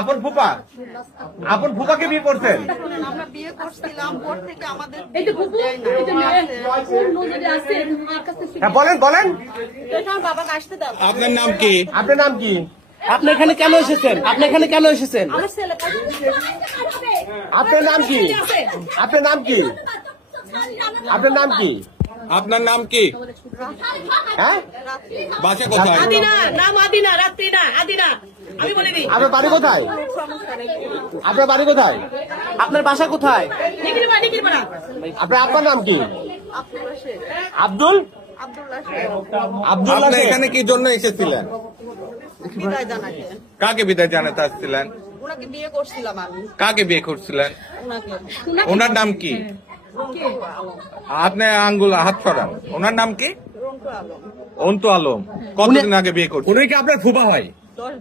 আপন ফুপা, আপন ফুপাকে বিয়ে করছেন? আমরা বিয়ে করছিলাম, পর থেকে আমাদের বলেন বলেন। বাবাকে আসতে দাও। আপনার নাম কি? আপনার নাম কি? আপনি এখানে কেন এসেছেন? আপনি এখানে কেন এসেছেন? আমার ছেলে আপনার নাম কি? আপনার নাম কি? আপনার নাম কি? আপনার নাম কি? হ্যাঁ, বাসা কোথায়? আদিনা, নাম আদিনা, রাত্রি না, আদিনা। আমি বলিনি। আপনার বাড়ি কোথায়? আপনার বাড়ি কোথায়? আপনার বাসা কোথায়? আপনার আপনার নাম কি? আব্দুল আব্দুল্লাহ আপনি শেখ। এখানে কি জন্য এসেছিলেন? বিদায় জানাতে। কাকে বিদায় জানাতে আসছিলেন? ওনাকে বিয়ে করছিলাম আমি। কাকে বিয়ে করছিলেন? ওনাকে ওনার নাম কি? আপনি আঙ্গুল হাত ছড়ান। ওনার নাম কি? রন্টু আলম। অন্তু আলম। কতদিন আগে বিয়ে করছেন? উনি কি আপনার ফুপা হয়? 10